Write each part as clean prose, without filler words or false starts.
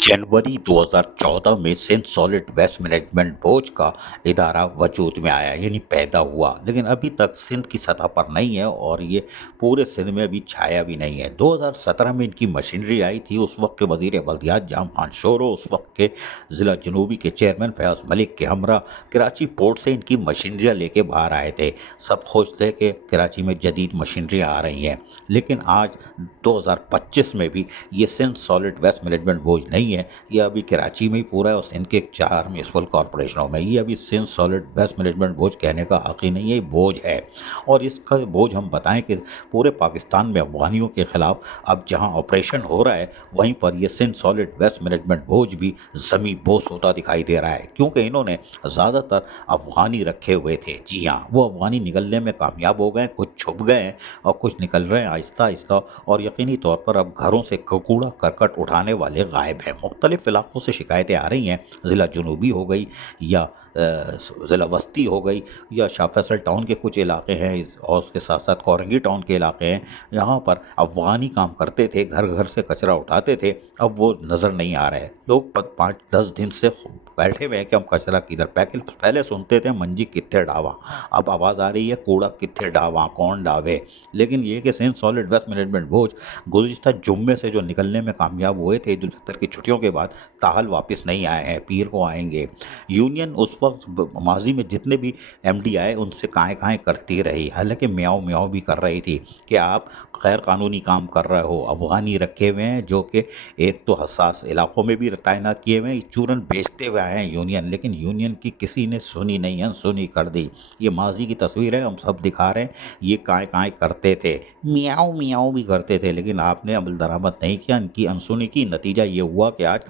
जनवरी 2014 में Sindh solid waste management board का इदारा वजूद में आया यानी पैदा हुआ, लेकिन अभी तक सिंध की सतह पर नहीं है और ये पूरे सिंध में अभी छाया भी नहीं है। 2017 में इनकी मशीनरी आई थी। उस वक्त के वजीर बल्दियात जाम खान शोरो, उस वक्त के ज़िला जनूबी के चेयरमैन फयाज मलिक के हमरा कराची पोर्ट से इनकी मशीनरियाँ लेके बाहर आए थे। सब खुश थे कि कराची में जदीद मशीनरियाँ आ रही हैं, लेकिन आज 2025 में भी ये Sindh solid waste management board नहीं है। ये अभी कराची में ही पूरा है और सिंध के 4 म्यूनसिपल कॉरपोरेशनों में। ये अभी Sindh solid waste management board कहने का हक ही नहीं है, ये बोझ है। और इसका बोझ हम बताएं कि पूरे पाकिस्तान में अफगानियों के खिलाफ अब जहां ऑपरेशन हो रहा है, वहीं पर ये Sindh solid waste management board भी ज़मी बोस होता दिखाई दे रहा है, क्योंकि इन्होंने ज़्यादातर अफगानी रखे हुए थे। जी हाँ, वो अफगानी निकलने में कामयाब हो गए, कुछ छुप गए हैं और कुछ निकल रहे हैं आहिस्ता आहिस्ता। और यकीनी तौर पर अब घरों से कूड़ा करकट उठाने वाले गायब हैं। मुख्तलिफ इलाकों से शिकायतें आ रही हैं, ज़िला जनूबी हो गई या ज़िला वस्ती हो गई या शाह फैसल टाउन के कुछ इलाके हैं, और उसके साथ साथ कोरंगी टाउन के इलाके हैं। यहाँ पर अफगानी काम करते थे, घर घर से कचरा उठाते थे, अब वो नज़र नहीं आ रहे। लोग 5-10 दिन से बैठे हुए हैं कि हम कचरा किधर पहले सुनते थे मंजी कितने डावा, अब आवाज़ आ रही है कूड़ा कितने डावा, कौन डावे। लेकिन ये कि Sindh solid waste management board गुज़िश्ता जुम्मे से जो निकलने में कामयाब हुए थे ईद उल फितर की छुट्टियों के बाद, ताहल वापस नहीं आए हैं, पीर को आएंगे। यूनियन उस वक्त माजी में जितने भी एमडी आए उनसे काएँ करती रही, हालांकि म्याऊं म्याऊं भी कर रही थी कि आप गैर कानूनी काम कर रहे हो। अफगानी रखे हुए हैं जो कि एक तो हसास इलाकों में भी तैनात किए हुए हैं, चूरन बेचते हुए आए हैं यूनियन, लेकिन यूनियन की किसी ने सुनी नहीं, अनसुनी कर दी। ये माजी की तस्वीर है, हम सब दिखा रहे हैं। ये काएँ करते थे, मियाऊं मियाऊं भी करते थे, लेकिन आपने अमल दरामद नहीं किया, इनकी अनसुनी की। नतीजा ये हुआ कि आज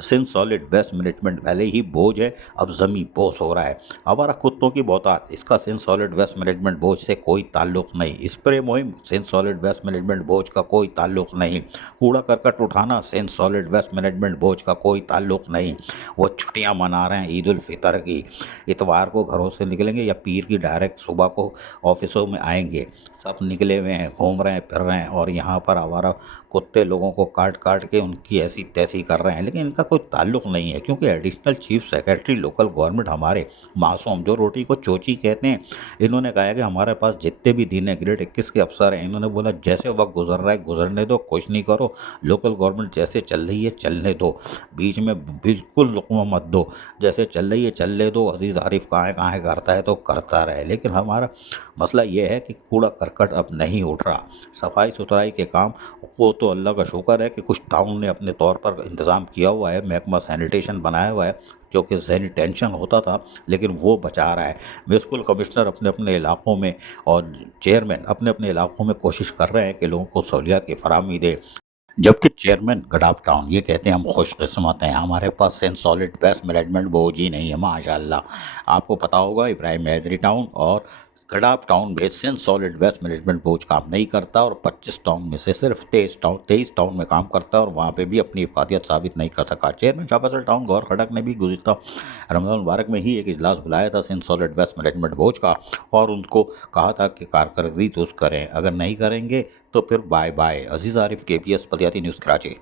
सिंध सॉलिड वेस्ट मैनेजमेंट पहले ही बोझ है, अब ज़मी बोस हो रहा है। हमारा कुत्तों की बहुतात, इसका सिंध सॉलिड वेस्ट मैनेजमेंट बोझ से कोई ताल्लुक नहीं। स्प्रे मुहिम सिंध सॉलिड वेस्ट मैनेजमेंट बोझ का कोई ताल्लुक नहीं। कूड़ा करकट उठाना सिंध सॉलिड वेस्ट मैनेजमेंट बोझ का कोई ताल्लुक नहीं। वो छुट्टियां मना रहे हैं ईद उल फितर की, इतवार को घरों से निकलेंगे या पीर की डायरेक्ट सुबह को ऑफिसों में आएंगे। सब निकले हुए हैं, घूम रहे हैं, फिर रहे हैं, और यहाँ पर आवारा कुत्ते लोगों को काट काट के उनकी ऐसी तैसी कर रहे हैं, लेकिन इनका कोई ताल्लुक नहीं है। क्योंकि additional chief secretary local government हमारे मासूम, जो रोटी को चोची कहते हैं, इन्होंने कहा है कि हमारे पास जितने भी दिन है ग्रेड 21 के अफसर हैं, इन्होंने बोला जैसे वक्त गुजर रहा है गुजरने दो, कुछ नहीं करो, लोकल गवर्नमेंट जैसे चल रही है चलने दो, बीच में बिल्कुल लुकमा मत दो, जैसे चल रही है चलने दो। अजीज़ आरिफ कहाँ करता है तो करता रहे, लेकिन हमारा मसला ये है कि कूड़ा करकट अब नहीं उठ रहा। सफाई सुथराई के काम वो तो अल्लाह का शुक्र है कि कुछ टाउन ने अपने तौर पर इंतज़ाम किया हुआ है, महकमा सैनिटेशन बनाया हुआ है, जो कि ज़हनी टेंशन होता था, लेकिन वो बचा रहा है। म्यूनसिपल कमिश्नर अपने अपने इलाकों में और चेयरमैन अपने अपने इलाकों में कोशिश कर रहे हैं कि लोगों को सहूलियात की फराहमी दे। जबकि चेयरमैन गडाफ टाउन ये कहते हैं हम खुशकिस्मत हैं, हमारे पास सिंध सॉलिड वेस्ट मैनेजमेंट बोझ ही नहीं है माशाल्लाह। आपको पता होगा इब्राहिम हैदरी टाउन और गडाफ टाउन में सिंध सॉलिड वेस्ट मैनेजमेंट बोझ काम नहीं करता, और 25 टाउन में से सिर्फ 23 टाउन में काम करता है, और वहाँ पे भी अपनी इफादियत साबित नहीं कर सका। चेयरमैन शाह फैसल टाउन गौर खड़क ने भी गुज़िश्ता रमज़ान मुबारक में ही एक इजलास बुलाया था सिंध सॉलिड वेस्ट मैनेजमेंट बोझ का, और उनको कहा था कि कारकर्दगी दुरुस्त करें, अगर नहीं करेंगे तो फिर बाय बाय। अजीज़ आरिफ, KPS बल्दियाती न्यूज़, कराची।